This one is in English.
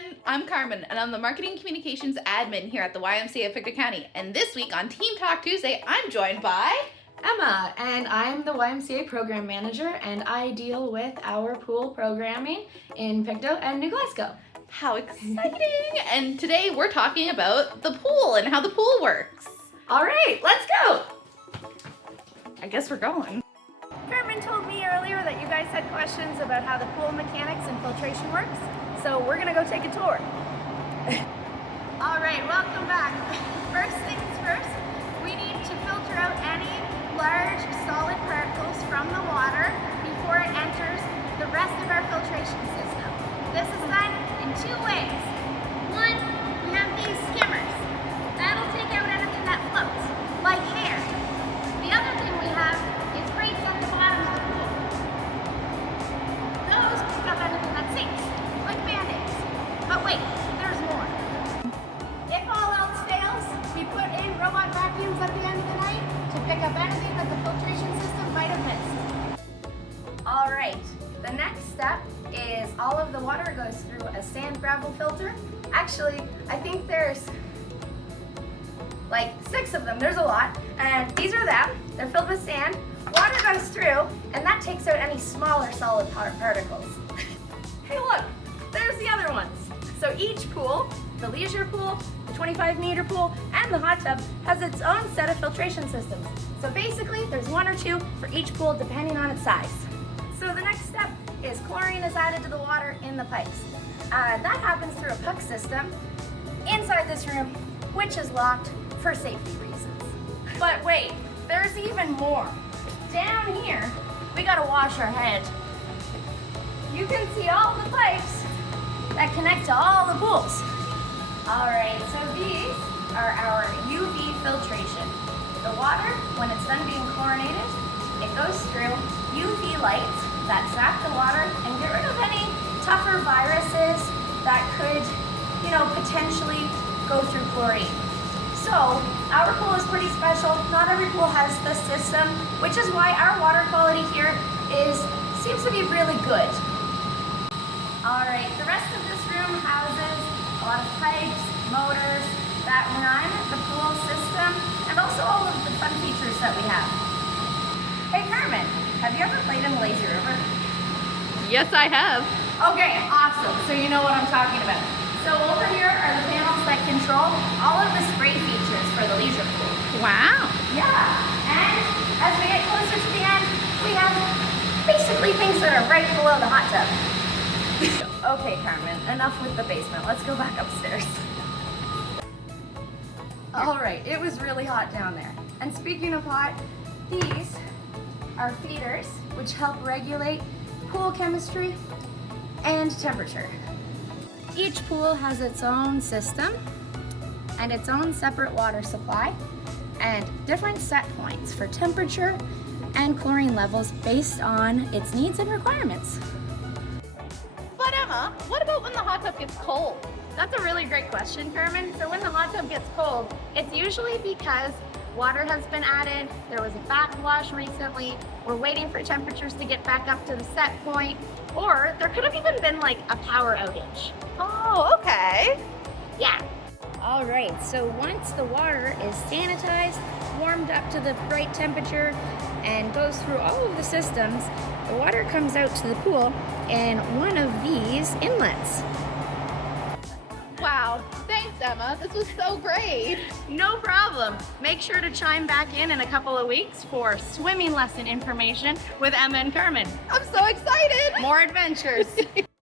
everyone, I'm Carmen and I'm the Marketing Communications Admin here at the YMCA of Pictou County. And this week on Team Talk Tuesday, I'm joined by Emma, and I'm the YMCA Program Manager, and I deal with our pool programming in Pictou and New Glasgow. How exciting! And today we're talking about the pool and how the pool works. All right, let's go! I guess we're going. Carmen told me earlier that you guys had questions about how the pool mechanics and filtration works, so we're gonna go take a tour. All right, welcome back. First things first, we need to filter out any large solid particles from the water before it enters the rest of our filtration system. This is done in two ways. One, we have these skimmers. That'll take out anything that floats, like hair. The other thing we have is grates at the bottom of the pool. Those pick up anything that sinks, like Band-Aids. But wait, there's more. If all else fails, we put in robot vacuums at the end of the night to pick up anything that the filtration system might have missed. All right, the next step is all of the water goes through a sand gravel filter. Actually, I think there's like 6 of them. There's a lot, and these are them. They're filled with sand. Water goes through, and that takes out any smaller solid particles. Hey, look, there's the other ones. So each pool, the leisure pool, the 25-meter pool, and the hot tub has its own set of filtration systems. So basically, there's 1 or 2 for each pool depending on its size. So the next step is chlorine is added to the water in the pipes. That happens through a puck system inside this room, which is locked for safety reasons. But wait, there's even more. Down here, we gotta wash our head. You can see all the pipes that connect to all the pools. All right, so these are our UV filtration. The water, when it's done being chlorinated, it goes through UV lights that zap the water and get rid of any tougher viruses that could, potentially go through chlorine. So our pool is pretty special. Not every pool has this system, which is why our water quality here seems to be really good. All right, the rest of this room houses a lot of pipes, motors that run the pool system, and also all of the fun features that we have. Hey Carmen, have you ever played in the lazy river? Yes, I have. Okay, awesome. So you know what I'm talking about. So over here are the panels that control all of the spray features for the leisure pool. Wow. Yeah, and as we get closer to the end, we have basically things that are right below the hot tub. Okay, Carmen, enough with the basement. Let's go back upstairs. All right, it was really hot down there. And speaking of hot, these are feeders, which help regulate pool chemistry and temperature. Each pool has its own system and its own separate water supply and different set points for temperature and chlorine levels based on its needs and requirements. But Emma, what about when the hot tub gets cold? That's a really great question, Carmen. So when the hot tub gets cold, it's usually because water has been added, there was a backwash recently, we're waiting for temperatures to get back up to the set point, or there could have even been like a power outage. Oh, okay. Yeah. All right, so once the water is sanitized, warmed up to the right temperature, and goes through all of the systems, the water comes out to the pool in one of these inlets. Wow, thanks Emma, this was so great. No problem. Make sure to chime back in a couple of weeks for swimming lesson information with Emma and Carmen. I'm so excited. More adventures.